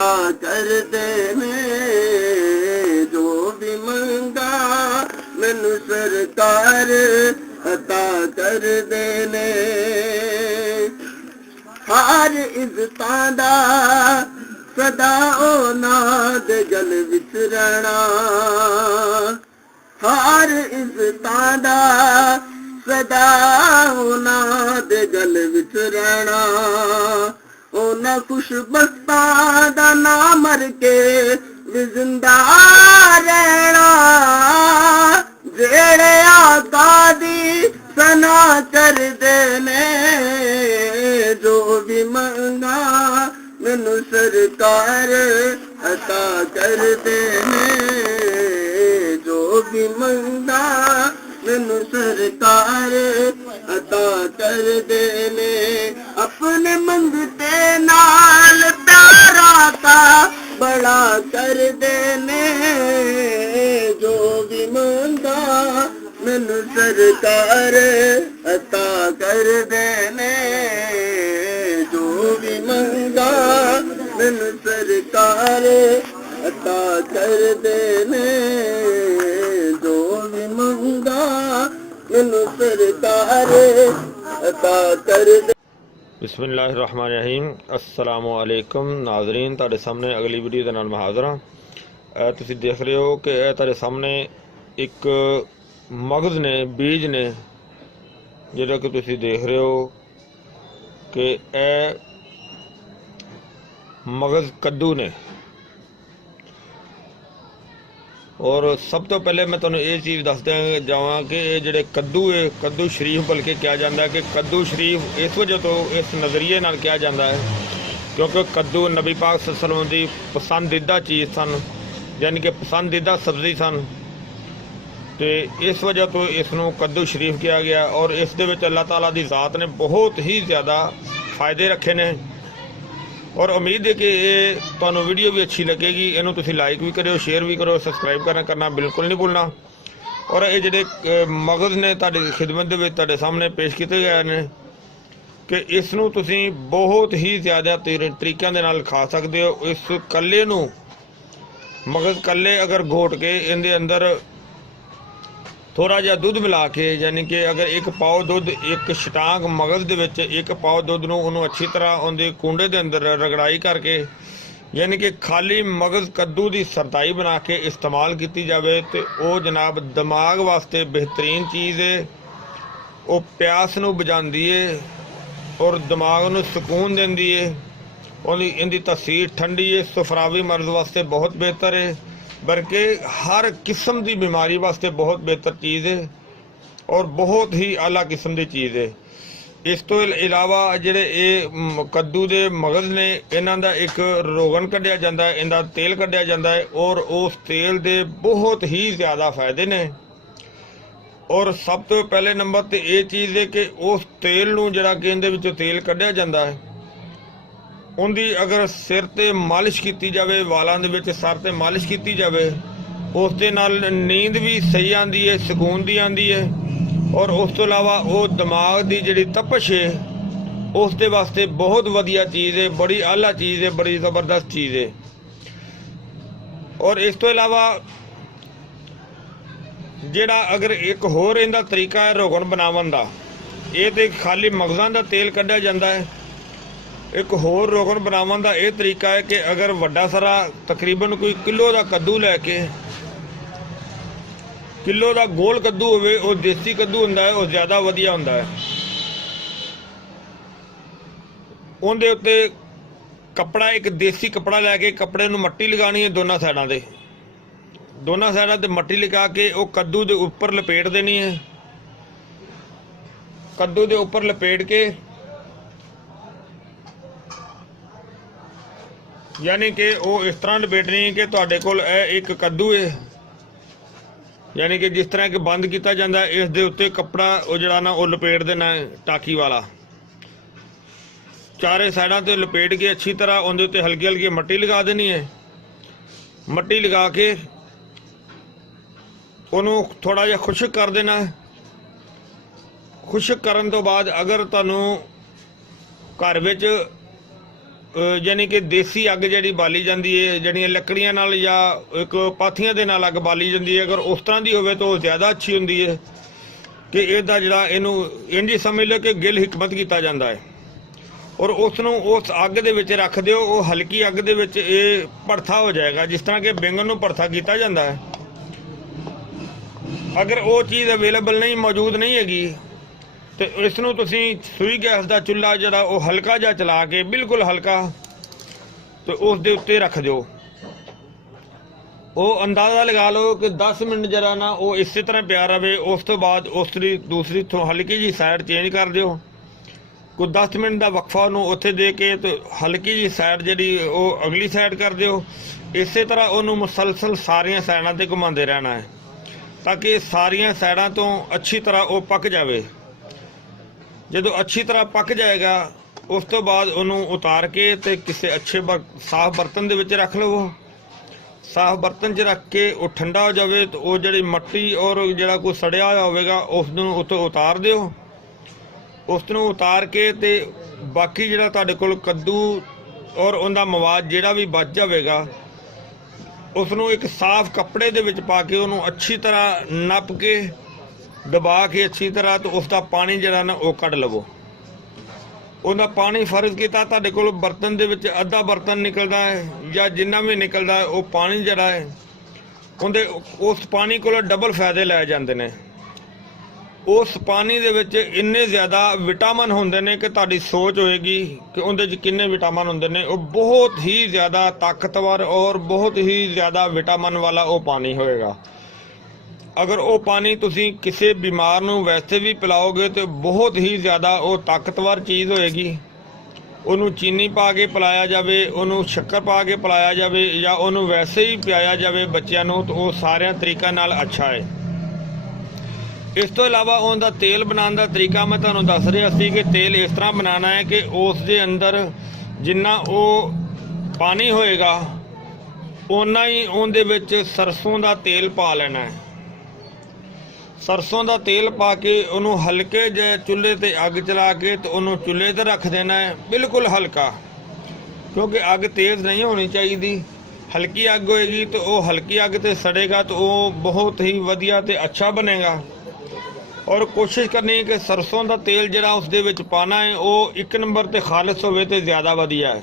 कर देने जो भी मंगा मैनू सरकार अता कर देने। हर इज्जतां दा सदा ओनां दे गल विच रहना, हर इज्जतां दा सदा ओनां दे गल विच रहना। ओना खुशबख्तां दा नाम मर के भी जिंदा रहना, जेड़े आका दी सना कर देने जो भी मंगा मैनू सरकार अता कर देने। जो भी मंगा मैनू सरकार अता कर देने। अपने मंगते नाल प्यारा का बड़ा कर देने। जो भी मंगा मैनू सरकार अता कर देने। जो भी मंगा मैनू सरकार अता कर देने। जो भी मंगा मैनू सरकार अता कर दे। बिस्मिल्लाहिर्रहमानिर्रहीम। अस्सलामु अलैकुम नाज़रीन, तुहाडे सामने अगली वीडियो दे नाल मैं हाज़र हाँ। तुसीं देख रहे हो कि तुहाडे सामने एक मगज़ ने बीज ने जिहड़ा कि तुसीं देख रहे हो कि मगज़ कद्दू ने। और सब तो पहले मैं तुहानूं ये चीज़ दसदा जावां कि ये जिहड़े कद्दू है, कद्दू शरीफ बल्कि कहा जाता है कि कद्दू शरीफ इस वजह तो इस नज़रिए नाल कहा जाता है क्योंकि कद्दू नबी पाक सल्लल्लाहु अलैहि वसल्लम की पसंदीदा चीज़ सन, यानी कि पसंदीदा सब्ज़ी सन, तो इस वजह तो इसनूं कद्दू शरीफ कहा गया। और इस दे विच अल्लाह ताला दी ज़ात ने बहुत ही ज़्यादा फ़ायदे रखे ने। और उम्मीद है कि ये तुहानूं वीडियो भी अच्छी लगेगी। इनू तुसीं लाइक भी करो, शेयर भी करो, सबसक्राइब करना बिल्कुल नहीं भूलना। और ये जिहड़े मगज़ ने तुहाडी खिदमत दे विच तुहाडे सामने पेश किए गए हैं कि इसनूं तुसीं बहुत ही ज़्यादा तरीक़िਆਂ दे नाल खा सकते हो। इस कल्ले नूं मगज़ कल्ले अगर घोट के इहदे अंदर थोड़ा जिहा दुध मिला के, यानी कि अगर एक पाव दुध एक छटांग मगज़ दे विच एक पाव दुध नूं उहनूं अच्छी तरह उहदे कुंडे दे अंदर रगड़ाई करके, यानी कि खाली मगज़ कद्दू की सरताई बना के इस्तेमाल की जाए तो वह जनाब दिमाग वास्ते बेहतरीन चीज़ है। वो प्यास नूं बुझाती है और दिमाग नूं सुकून देंदी है। इहदी तसीर ठंडी है, सफरावी मर्ज़ वास्ते बहुत बेहतर है, बल्कि हर किस्म की बीमारी वास्ते बहुत बेहतर चीज़ है और बहुत ही आला किस्म की चीज़ है। इस तो इलावा जिहड़े ये कद्दू के मगज़ ने इन्हां दा एक रोगन कढ़िया जाता है, इनका तेल कढ़िया जाता है और उस तेल के बहुत ही ज़्यादा फायदे ने। और सब तो पहले नंबर तो ये चीज़ है कि उस तेल नूं जिहड़ा कि इहदे विचों तेल कढ़िया जाता है उनकी अगर सिर ते मालिश की जाए, वालों दे विच सर ते मालिश की जाए, उस दे नाल नींद भी सही आती है, सुकून दी आती है। और उस तो इलावा वो दिमाग की जिहड़ी तपश है उस दे वास्ते बहुत वधिया चीज़ है, बड़ी आला चीज़ है, बड़ी ज़बरदस्त चीज़ है। और इस तो इलावा जिहड़ा अगर एक होर इहदा तरीका है रोगन बनावन दा, ये तो खाली मगज़ां दा तेल कढ़िया जाता है। एक होर रोगन बनावन का यह तरीका है कि अगर वड्डा सारा तकरीबन कोई किलो का कद्दू लैके, किलो का गोल कद्दू होवे, वो देसी कद्दू हुंदा है, वो ज़्यादा वधिया हुंदा है। उहदे उत्ते कपड़ा एक देसी कपड़ा लैके कपड़े नूं मट्टी लगानी है दोनों साइडों से, दोनों साइडों से मट्टी लगा के वो कद्दू के उपर लपेट देनी है। कद्दू के उपर लपेट के यानी कि वो इस तरह लपेटनी है कि तुहाडे कोल एक कद्दू है, यानी कि जिस तरह कि बंद किया जाता है, इस दे उत्ते कपड़ा वो जड़ा ना वो लपेट देना है टाकी वाला। चारे साइडों से लपेट के अच्छी तरह उनके उत्ते हल्की हल्की मट्टी लगा देनी है। मट्टी लगा के उन्होंने थोड़ा जिहा खुश्क कर देना है। खुश्क करन तो बाद अगर तुहानूं घर विच ਯਾਨੀ ਕਿ ਦੇਸੀ ਅੱਗ ਜਿਹੜੀ ਬਾਲੀ ਜਾਂਦੀ ਹੈ, ਜਿਹੜੀਆਂ ਲੱਕੜੀਆਂ ਨਾਲ ਜਾਂ ਇੱਕ ਪਾਥੀਆਂ ਦੇ ਨਾਲ ਅੱਗ ਬਾਲੀ ਜਾਂਦੀ ਹੈ, ਅਗਰ ਉਸ ਤਰ੍ਹਾਂ ਦੀ ਹੋਵੇ ਤਾਂ ਉਹ ਜ਼ਿਆਦਾ ਅੱਛੀ ਹੁੰਦੀ ਹੈ ਕਿ ਇਹਦਾ ਜਿਹੜਾ ਇਹਨੂੰ ਇੰਝ ਹੀ ਸਮਝ ਲਓ ਕਿ ਗਿਲ ਹਿਕਮਤ ਕੀਤਾ ਜਾਂਦਾ ਹੈ। ਔਰ ਉਸ ਨੂੰ ਉਸ ਅੱਗ ਦੇ ਵਿੱਚ ਰੱਖ ਦਿਓ, ਉਹ ਹਲਕੀ ਅੱਗ ਦੇ ਵਿੱਚ ਇਹ ਭੜਥਾ ਹੋ ਜਾਏਗਾ, ਜਿਸ ਤਰ੍ਹਾਂ ਕਿ ਬੈਂਗਣ ਨੂੰ ਭੜਥਾ ਕੀਤਾ ਜਾਂਦਾ ਹੈ। ਅਗਰ ਉਹ ਚੀਜ਼ ਅਵੇਲੇਬਲ ਨਹੀਂ, ਮੌਜੂਦ ਨਹੀਂ ਹੈਗੀ, ਤੇ ਇਸ ਨੂੰ ਤੁਸੀਂ ਸੂਈ ਗੈਸ ਦਾ ਚੁੱਲ੍ਹਾ ਜਿਹੜਾ ਉਹ ਹਲਕਾ ਜਿਹਾ ਚਲਾ ਕੇ, ਬਿਲਕੁਲ ਹਲਕਾ, ਤੇ ਉਸ ਦੇ ਉੱਤੇ ਰੱਖ ਦਿਓ। ਉਹ ਅੰਦਾਜ਼ਾ ਲਗਾ ਲਓ ਕਿ 10 ਮਿੰਟ ਜਿਹੜਾ ਨਾ ਉਹ ਇਸੇ ਤਰ੍ਹਾਂ ਪਿਆ ਰਵੇ। ਉਸ ਤੋਂ ਬਾਅਦ ਉਸ ਦੀ ਦੂਸਰੀ ਤੋਂ ਹਲਕੀ ਜੀ ਸਾਈਡ ਚੇਂਜ ਕਰ ਦਿਓ। ਕੋਈ 10 ਮਿੰਟ ਦਾ ਵਕਫਾ ਉਹਨੂੰ ਉੱਥੇ ਦੇ ਕੇ ਤੇ ਹਲਕੀ ਜੀ ਸਾਈਡ ਜਿਹੜੀ ਉਹ ਅਗਲੀ ਸਾਈਡ ਕਰ ਦਿਓ। ਇਸੇ ਤਰ੍ਹਾਂ ਉਹਨੂੰ ਮੁਸਲਸਲ ਸਾਰੀਆਂ ਸਾਈਡਾਂ ਤੇ ਘੁਮਾਉਂਦੇ ਰਹਿਣਾ ਹੈ ਤਾਂ ਕਿ ਸਾਰੀਆਂ ਸਾਈਡਾਂ ਤੋਂ ਅੱਛੀ ਤਰ੍ਹਾਂ ਉਹ ਪੱਕ ਜਾਵੇ। ਜਦੋਂ ਅੱਛੀ ਤਰ੍ਹਾਂ ਪੱਕ ਜਾਏਗਾ, ਉਸ ਤੋਂ ਬਾਅਦ ਉਹਨੂੰ ਉਤਾਰ ਕੇ ਤੇ ਕਿਸੇ ਅੱਛੇ ਸਾਫ਼ ਬਰਤਨ ਦੇ ਵਿੱਚ ਰੱਖ ਲਵੋ। ਸਾਫ਼ ਬਰਤਨ 'ਚ ਰੱਖ ਕੇ ਉਹ ਠੰਡਾ ਹੋ ਜਾਵੇ ਤਾਂ ਉਹ ਜਿਹੜੀ ਮੱਟੀ ਔਰ ਜਿਹੜਾ ਕੋਈ ਸੜਿਆ ਹੋਇਆ ਹੋਵੇਗਾ ਉਸ ਨੂੰ ਉੱਥੋਂ ਉਤਾਰ ਦਿਓ। ਉਸ ਨੂੰ ਉਤਾਰ ਕੇ ਤੇ ਬਾਕੀ ਜਿਹੜਾ ਤੁਹਾਡੇ ਕੋਲ ਕੱਦੂ ਔਰ ਉਹਦਾ ਮਵਾਦ ਜਿਹੜਾ ਵੀ ਬਚ ਜਾਵੇਗਾ, ਉਸ ਨੂੰ ਇੱਕ ਸਾਫ਼ ਕੱਪੜੇ ਦੇ ਵਿੱਚ ਪਾ ਕੇ ਉਹਨੂੰ ਅੱਛੀ ਤਰ੍ਹਾਂ ਨੱਪ ਕੇ ਦਬਾ ਕੇ ਅੱਛੀ ਤਰ੍ਹਾਂ ਤੇ ਉਸ ਦਾ ਪਾਣੀ ਜਿਹੜਾ ਨਾ ਉਹ ਕੱਢ ਲਵੋ। ਉਹਦਾ ਪਾਣੀ ਫਰਜ਼ ਕੀਤਾ ਤੁਹਾਡੇ ਕੋਲ ਬਰਤਨ ਦੇ ਵਿੱਚ ਅੱਧਾ ਬਰਤਨ ਨਿਕਲਦਾ ਹੈ ਜਾਂ ਜਿੰਨਾ ਵੀ ਨਿਕਲਦਾ ਹੈ, ਉਹ ਪਾਣੀ ਜਿਹੜਾ ਹੈ ਉਹਦੇ ਉਸ ਪਾਣੀ ਕੋਲ ਡਬਲ ਫਾਇਦੇ ਲੈ ਜਾਂਦੇ ਨੇ। ਉਸ ਪਾਣੀ ਦੇ ਵਿੱਚ ਇੰਨੇ ਜ਼ਿਆਦਾ ਵਿਟਾਮਿਨ ਹੁੰਦੇ ਨੇ ਕਿ ਤੁਹਾਡੀ ਸੋਚ ਹੋਏਗੀ ਕਿ ਉਹਦੇ 'ਚ ਕਿੰਨੇ ਵਿਟਾਮਿਨ ਹੁੰਦੇ ਨੇ। ਉਹ ਬਹੁਤ ਹੀ ਜ਼ਿਆਦਾ ਤਾਕਤਵਰ ਔਰ ਬਹੁਤ ਹੀ ਜ਼ਿਆਦਾ ਵਿਟਾਮਿਨ ਵਾਲਾ ਉਹ ਪਾਣੀ ਹੋਏਗਾ। ਅਗਰ ਉਹ ਪਾਣੀ ਤੁਸੀਂ ਕਿਸੇ ਬਿਮਾਰ ਨੂੰ ਵੈਸੇ ਵੀ ਪਿਲਾਓਗੇ ਤਾਂ ਬਹੁਤ ਹੀ ਜ਼ਿਆਦਾ ਉਹ ਤਾਕਤਵਰ ਚੀਜ਼ ਹੋਏਗੀ। ਉਹਨੂੰ ਚੀਨੀ ਪਾ ਕੇ ਪਿਲਾਇਆ ਜਾਵੇ, ਉਹਨੂੰ ਸ਼ੱਕਰ ਪਾ ਕੇ ਪਿਲਾਇਆ ਜਾਵੇ ਜਾਂ ਉਹਨੂੰ ਵੈਸੇ ਹੀ ਪਿਆਇਆ ਜਾਵੇ ਬੱਚਿਆਂ ਨੂੰ, ਤਾਂ ਉਹ ਸਾਰਿਆਂ ਤਰੀਕਾਂ ਨਾਲ ਅੱਛਾ ਹੈ। ਇਸ ਤੋਂ ਇਲਾਵਾ ਉਹਦਾ ਤੇਲ ਬਣਾਉਣ ਦਾ ਤਰੀਕਾ ਮੈਂ ਤੁਹਾਨੂੰ ਦੱਸ ਰਿਹਾ ਸੀ ਕਿ ਤੇਲ ਇਸ ਤਰ੍ਹਾਂ ਬਣਾਉਣਾ ਹੈ ਕਿ ਉਸ ਦੇ ਅੰਦਰ ਜਿੰਨਾ ਉਹ ਪਾਣੀ ਹੋਏਗਾ ਓਨਾ ਹੀ ਉਹਦੇ ਵਿੱਚ ਸਰਸੋਂ ਦਾ ਤੇਲ ਪਾ ਲੈਣਾ ਹੈ। ਸਰਸੋਂ ਦਾ ਤੇਲ ਪਾ ਕੇ ਉਹਨੂੰ ਹਲਕੇ ਜਿਹੇ ਚੁੱਲ੍ਹੇ ਤੇ ਅੱਗ ਚਲਾ ਕੇ ਤੇ ਉਹਨੂੰ ਚੁੱਲ੍ਹੇ ਤੇ ਰੱਖ ਦੇਣਾ ਹੈ, ਬਿਲਕੁਲ ਹਲਕਾ, ਕਿਉਂਕਿ ਅੱਗ ਤੇਜ਼ ਨਹੀਂ ਹੋਣੀ ਚਾਹੀਦੀ। ਹਲਕੀ ਅੱਗ ਹੋਏਗੀ ਤਾਂ ਉਹ ਹਲਕੀ ਅੱਗ ਤੇ ਸੜੇਗਾ ਤਾਂ ਉਹ ਬਹੁਤ ਹੀ ਵਧੀਆ ਤੇ ਅੱਛਾ ਬਣੇਗਾ। ਔਰ ਕੋਸ਼ਿਸ਼ ਕਰਨੀ ਕਿ ਸਰਸੋਂ ਦਾ ਤੇਲ ਜਿਹੜਾ ਉਸ ਦੇ ਵਿੱਚ ਪਾਣਾ ਹੈ ਉਹ 1 ਨੰਬਰ ਤੇ ਖਾਲਿਸ ਹੋਵੇ ਤੇ ਜ਼ਿਆਦਾ ਵਧੀਆ ਹੈ,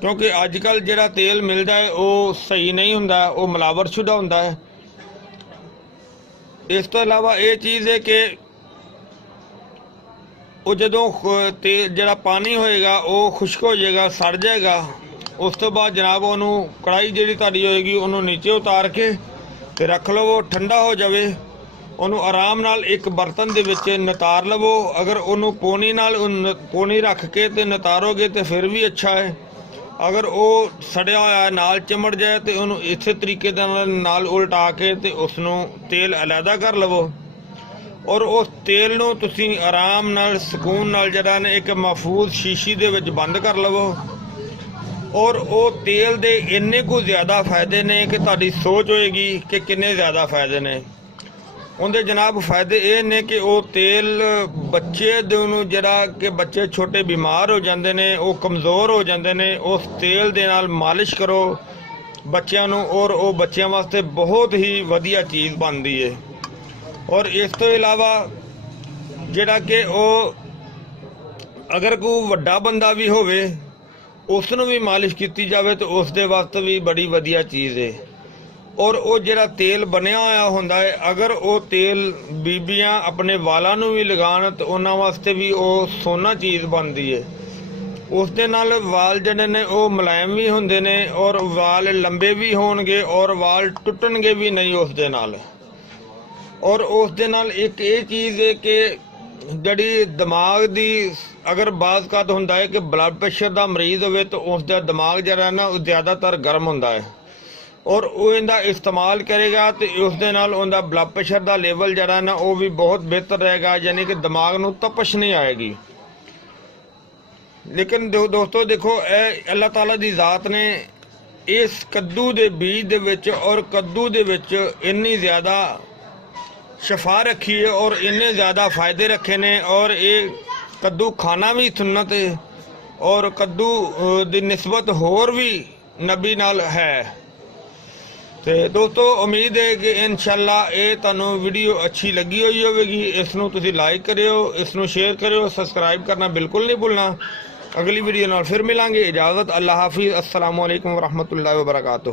ਕਿਉਂਕਿ ਅੱਜ ਕੱਲ੍ਹ ਜਿਹੜਾ ਤੇਲ ਮਿਲਦਾ ਹੈ ਉਹ ਸਹੀ ਨਹੀਂ ਹੁੰਦਾ, ਉਹ ਮਿਲਾਵਟਸ਼ੁਦਾ ਹੁੰਦਾ ਹੈ। ਇਸ ਤੋਂ ਇਲਾਵਾ ਇਹ ਚੀਜ਼ ਹੈ ਕਿ ਉਹ ਜਦੋਂ ਤੇਲ ਜਿਹੜਾ ਪਾਣੀ ਹੋਏਗਾ ਉਹ ਖੁਸ਼ਕ ਹੋ ਜਾਏਗਾ, ਸੜ ਜਾਏਗਾ। ਉਸ ਤੋਂ ਬਾਅਦ ਜਨਾਬ ਉਹਨੂੰ ਕੜਾਈ ਜਿਹੜੀ ਤੁਹਾਡੀ ਹੋਏਗੀ ਉਹਨੂੰ ਨੀਚੇ ਉਤਾਰ ਕੇ ਤੇ ਰੱਖ ਲਵੋ, ਠੰਡਾ ਹੋ ਜਾਵੇ। ਉਹਨੂੰ ਆਰਾਮ ਨਾਲ ਇੱਕ ਬਰਤਨ ਦੇ ਵਿੱਚ ਨਿਤਾਰ ਲਵੋ। ਅਗਰ ਉਹਨੂੰ ਪੋਣੀ ਰੱਖ ਕੇ ਤੇ ਨਿਤਾਰੋਗੇ ਤੇ ਫਿਰ ਵੀ ਅੱਛਾ ਹੈ। ਅਗਰ ਉਹ ਸੜਿਆ ਹੋਇਆ ਨਾਲ ਚਿਮੜ ਜਾਏ ਤੇ ਉਹਨੂੰ ਇਸੇ ਤਰੀਕੇ ਦੇ ਨਾਲ ਉਲਟਾ ਕੇ ਤੇ ਉਸ ਨੂੰ ਤੇਲ ਅਲੱਗਾ ਕਰ ਲਵੋ। ਔਰ ਉਸ ਤੇਲ ਨੂੰ ਤੁਸੀਂ ਆਰਾਮ ਨਾਲ ਸਕੂਨ ਨਾਲ ਜਿਹੜਾ ਨੇ ਇੱਕ ਮਹਿਫੂਜ਼ ਸ਼ੀਸ਼ੀ ਦੇ ਵਿੱਚ ਬੰਦ ਕਰ ਲਵੋ। ਔਰ ਉਹ ਤੇਲ ਦੇ ਇੰਨੇ ਕੁ ਜ਼ਿਆਦਾ ਫਾਇਦੇ ਨੇ ਕਿ ਤੁਹਾਡੀ ਸੋਚ ਹੋਏਗੀ ਕਿ ਕਿੰਨੇ ਜ਼ਿਆਦਾ ਫਾਇਦੇ ਨੇ ਉਹਦੇ। ਜਨਾਬ ਫਾਇਦੇ ਇਹ ਨੇ ਕਿ ਉਹ ਤੇਲ ਬੱਚੇ ਨੂੰ ਜਿਹੜਾ ਕਿ ਬੱਚੇ ਛੋਟੇ ਬਿਮਾਰ ਹੋ ਜਾਂਦੇ ਨੇ, ਉਹ ਕਮਜ਼ੋਰ ਹੋ ਜਾਂਦੇ ਨੇ, ਉਸ ਤੇਲ ਦੇ ਨਾਲ ਮਾਲਿਸ਼ ਕਰੋ ਬੱਚਿਆਂ ਨੂੰ ਔਰ ਉਹ ਬੱਚਿਆਂ ਵਾਸਤੇ ਬਹੁਤ ਹੀ ਵਧੀਆ ਚੀਜ਼ ਬਣਦੀ ਹੈ। ਔਰ ਇਸ ਤੋਂ ਇਲਾਵਾ ਜਿਹੜਾ ਕਿ ਉਹ ਅਗਰ ਕੋਈ ਵੱਡਾ ਬੰਦਾ ਵੀ ਹੋਵੇ ਉਸ ਨੂੰ ਵੀ ਮਾਲਿਸ਼ ਕੀਤੀ ਜਾਵੇ ਤਾਂ ਉਸ ਦੇ ਵਾਸਤੇ ਵੀ ਬੜੀ ਵਧੀਆ ਚੀਜ਼ ਹੈ। ਔਰ ਉਹ ਜਿਹੜਾ ਤੇਲ ਬਣਿਆ ਹੋਇਆ ਹੁੰਦਾ ਹੈ, ਅਗਰ ਉਹ ਤੇਲ ਬੀਬੀਆਂ ਆਪਣੇ ਵਾਲਾਂ ਨੂੰ ਵੀ ਲਗਾਉਣ ਤਾਂ ਉਹਨਾਂ ਵਾਸਤੇ ਵੀ ਉਹ ਸੋਨਾ ਚੀਜ਼ ਬਣਦੀ ਹੈ। ਉਸ ਦੇ ਨਾਲ ਵਾਲ ਜਿਹੜੇ ਨੇ ਉਹ ਮੁਲਾਇਮ ਵੀ ਹੁੰਦੇ ਨੇ ਔਰ ਵਾਲ ਲੰਬੇ ਵੀ ਹੋਣਗੇ ਔਰ ਵਾਲ ਟੁੱਟਣਗੇ ਵੀ ਨਹੀਂ ਉਸ ਦੇ ਨਾਲ। ਔਰ ਉਸ ਦੇ ਨਾਲ ਇੱਕ ਇਹ ਚੀਜ਼ ਹੈ ਕਿ ਜਿਹੜੀ ਦਿਮਾਗ ਦੀ ਅਗਰ ਬਾਜ਼ਕਾਤ ਹੁੰਦਾ ਹੈ ਕਿ ਬਲੱਡ ਪ੍ਰੈਸ਼ਰ ਦਾ ਮਰੀਜ਼ ਹੋਵੇ ਤਾਂ ਉਸ ਦਾ ਦਿਮਾਗ ਜਿਹੜਾ ਨਾ ਉਹ ਜ਼ਿਆਦਾਤਰ ਗਰਮ ਹੁੰਦਾ ਹੈ ਔਰ ਉਹ ਇਹਦਾ ਇਸਤੇਮਾਲ ਕਰੇਗਾ ਤੇ ਉਸ ਦੇ ਨਾਲ ਉਹਦਾ ਬਲੱਡ ਪ੍ਰੈਸ਼ਰ ਦਾ ਲੈਵਲ ਜਿਹੜਾ ਨਾ ਉਹ ਵੀ ਬਹੁਤ ਬਿਹਤਰ ਰਹੇਗਾ, ਯਾਨੀ ਕਿ ਦਿਮਾਗ ਨੂੰ ਤਪਸ਼ ਨਹੀਂ ਆਏਗੀ। ਲੇਕਿਨ ਦੋਸਤੋ ਦੇਖੋ, ਇਹ ਅੱਲਾਹ ਤਾਲਾ ਦੀ ਜ਼ਾਤ ਨੇ ਇਸ ਕੱਦੂ ਦੇ ਬੀਜ ਦੇ ਵਿੱਚ ਔਰ ਕੱਦੂ ਦੇ ਵਿੱਚ ਇੰਨੀ ਜ਼ਿਆਦਾ ਸ਼ਫਾ ਰੱਖੀ ਹੈ ਔਰ ਇੰਨੇ ਜ਼ਿਆਦਾ ਫਾਇਦੇ ਰੱਖੇ ਨੇ। ਔਰ ਇਹ ਕੱਦੂ ਖਾਣਾ ਵੀ ਸੁन्नत है ਔਰ ਕੱਦੂ ਦੀ ਨਿਸਬਤ ਹੋਰ ਵੀ ਨਬੀ ਨਾਲ ਹੈ। ਤੇ ਦੋਸਤੋ ਉਮੀਦ ਹੈ ਕਿ ਇਨਸ਼ਾਅੱਲਾ ਇਹ ਤੁਹਾਨੂੰ ਵੀਡੀਓ ਅੱਛੀ ਲੱਗੀ ਹੋਈ ਹੋਵੇਗੀ। ਇਸ ਨੂੰ ਤੁਸੀਂ ਲਾਈਕ ਕਰਿਓ, ਇਸ ਨੂੰ ਸ਼ੇਅਰ ਕਰਿਓ, ਸਬਸਕ੍ਰਾਈਬ ਕਰਨਾ ਬਿਲਕੁਲ ਨਹੀਂ ਭੁੱਲਣਾ। ਅਗਲੀ ਵੀਡੀਓ ਨਾਲ ਫਿਰ ਮਿਲਾਂਗੇ। ਇਜਾਜ਼ਤ, ਅੱਲਾ ਹਾਫਿਜ਼, अस्सलाम वालेकुम वरहमतुल्लाहि वबरकातुहू।